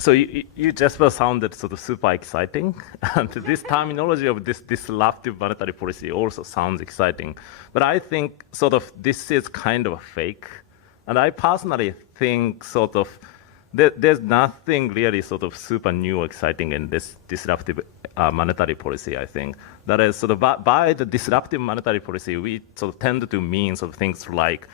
So you just sounded sort of super exciting, and this terminology of this disruptive monetary policy also sounds exciting. But I think sort of this is kind of a fake, and I personally think sort of there's nothing really sort of super new or exciting in this disruptive monetary policy. I think that is sort of by the disruptive monetary policy, we sort of tend to mean sort of things like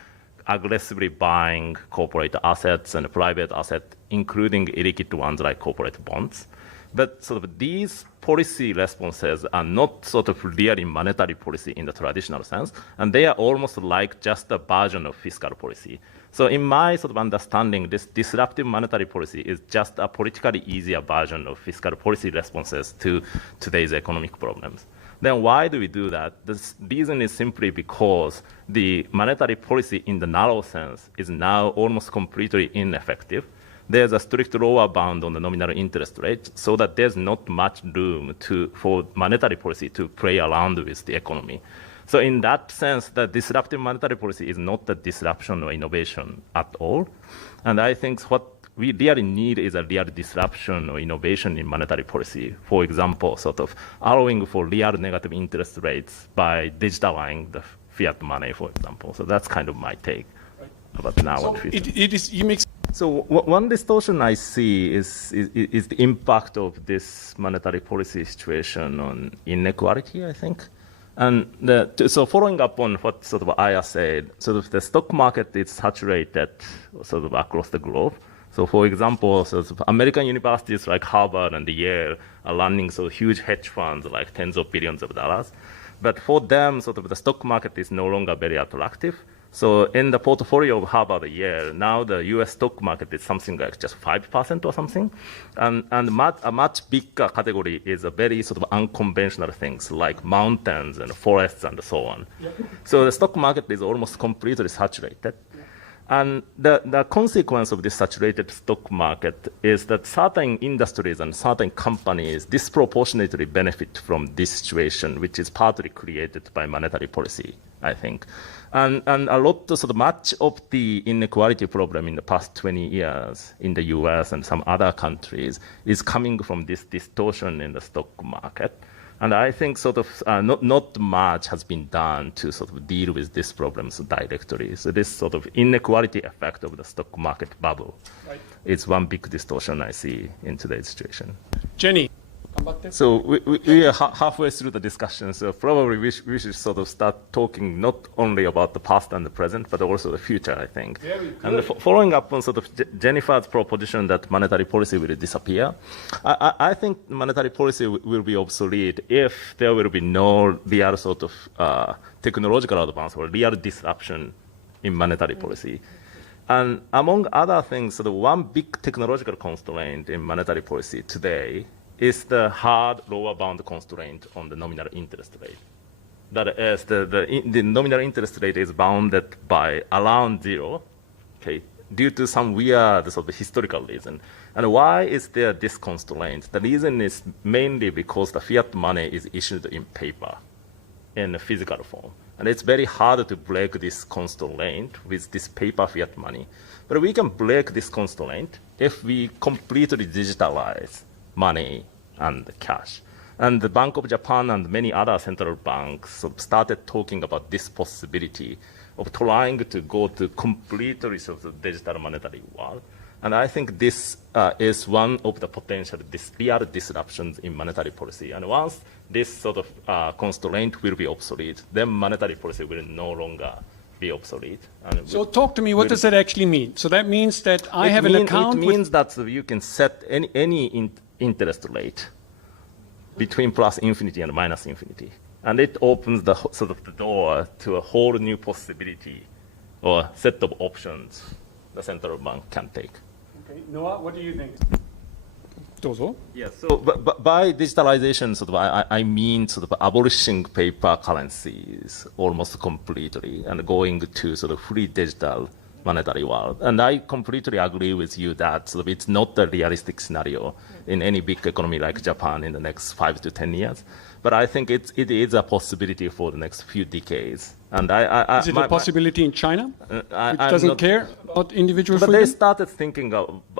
aggressively buying corporate assets and private assets, including illiquid ones like corporate bonds. But sort of these policy responses are not sort of really monetary policy in the traditional sense, and they are almost like just a version of fiscal policy. So in my sort of understanding, this disruptive monetary policy is just a politically easier version of fiscal policy responses to today's economic problems. Then why do we do that? The reason is simply because the monetary policy in the narrow sense is now almost completely ineffective. There's a strict lower bound on the nominal interest rate, so that there's not much room for monetary policy to play around with the economy. So in that sense, the disruptive monetary policy is not a disruption or innovation at all. And I think what we really need is a real disruption or innovation in monetary policy. For example, sort of allowing for real negative interest rates by digitalizing the fiat money, for example. So that's kind of my take about now and future. So one distortion I see is the impact of this monetary policy situation on inequality, I think. And so following up on what sort of Aya said, sort of the stock market is saturated sort of across the globe. So for example, sort of American universities like Harvard and Yale are running so huge hedge funds like tens of billions of dollars. But for them, sort of the stock market is no longer very attractive. So in the portfolio of Harvard Yale, now the US stock market is something like just 5% or something. And a much bigger category is a very sort of unconventional things like mountains and forests and so on. So the stock market is almost completely saturated. And the consequence of this saturated stock market is that certain industries and certain companies disproportionately benefit from this situation, which is partly created by monetary policy, I think. And a lot, sort of much of the inequality problem in the past 20 years in the US and some other countries is coming from this distortion in the stock market. And I think sort of not much has been done to sort of deal with these problems directly. So this sort of inequality effect of the stock market bubble is one big distortion I see in today's situation. Jenny. So we are halfway through the discussion, so probably we should sort of start talking not only about the past and the present, but also the future, I think. And following up on sort of Jennifer's proposition that monetary policy will disappear, I think monetary policy will be obsolete if there will be no real sort of technological advance or real disruption in monetary policy. And among other things, sort of one big technological constraint in monetary policy today is the hard lower bound constraint on the nominal interest rate. That is, the nominal interest rate is bounded by around zero, okay, due to some weird sort of historical reason. And why is there this constraint? The reason is mainly because the fiat money is issued in paper, in a physical form. And it's very hard to break this constraint with this paper fiat money. But we can break this constraint if we completely digitalize money and cash. And the Bank of Japan and many other central banks started talking about this possibility of trying to go to completely sort of digital monetary world. And I think this is one of the potential real disruptions in monetary policy. And once this sort of constraint will be obsolete, then monetary policy will no longer be obsolete. And so talk to me, what does that actually mean? So that means that I have an account. It means that you can set any interest rate between plus infinity and minus infinity. And it opens the sort of the door to a whole new possibility or set of options the central bank can take. Okay, Noah, what do you think? Dozo? Yeah, so by digitalization, sort of, I mean sort of abolishing paper currencies almost completely and going to sort of free digital monetary world. And I completely agree with you that sort of it's not a realistic scenario in any big economy like Japan in the next 5 to 10 years. But I think it is a possibility for the next few decades. And Is it a possibility in China, which doesn't care about individual But freedom? they started thinking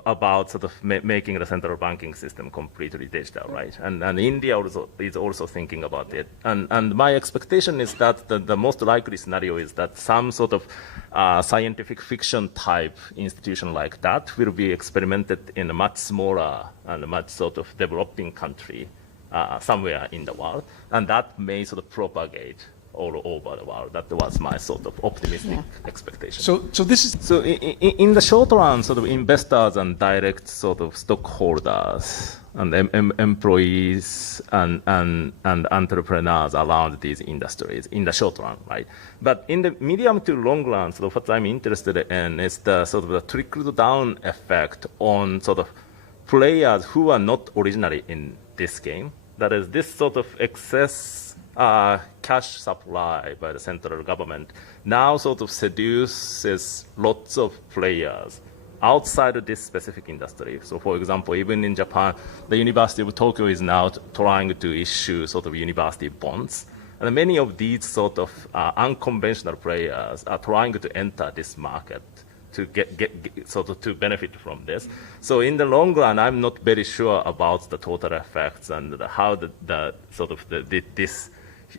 about sort of making the central banking system completely digital, right? And India is also thinking about it. And my expectation is that the most likely scenario is that some sort of scientific fiction type institution like that will be experimented in a much smaller and much sort of developing country somewhere in the world, and that may sort of propagate all over the world. That was my sort of optimistic expectation. So this is So in the short run, sort of investors and direct sort of stockholders and employees and entrepreneurs around these industries in the short run, right? But in the medium to long run, sort of what I'm interested in is the sort of the trickle down effect on sort of players who are not originally in this game. That is, this sort of excess cash supply by the central government now sort of seduces lots of players outside of this specific industry. So for example, even in Japan, the University of Tokyo is now trying to issue sort of university bonds. And many of these sort of unconventional players are trying to enter this market to get sort of to benefit from this. So in the long run, I'm not very sure about the total effects and how the sort of this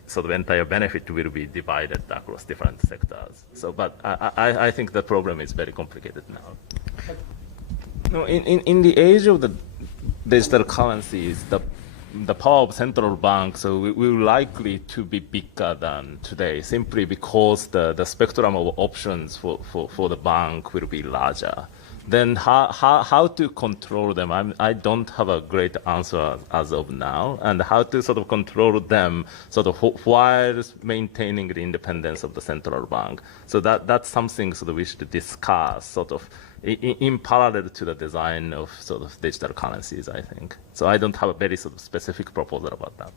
sort of entire benefit will be divided across different sectors. So, but I think the problem is very complicated now. No, in the age of the digital currencies, the power of central banks will likely to be bigger than today, simply because the spectrum of options for the bank will be larger. Then how to control them? I don't have a great answer as of now, and how to sort of control them sort of while maintaining the independence of the central bank. So that's something sort of we should discuss sort of in parallel to the design of sort of digital currencies, I think. So I don't have a very sort of specific proposal about that.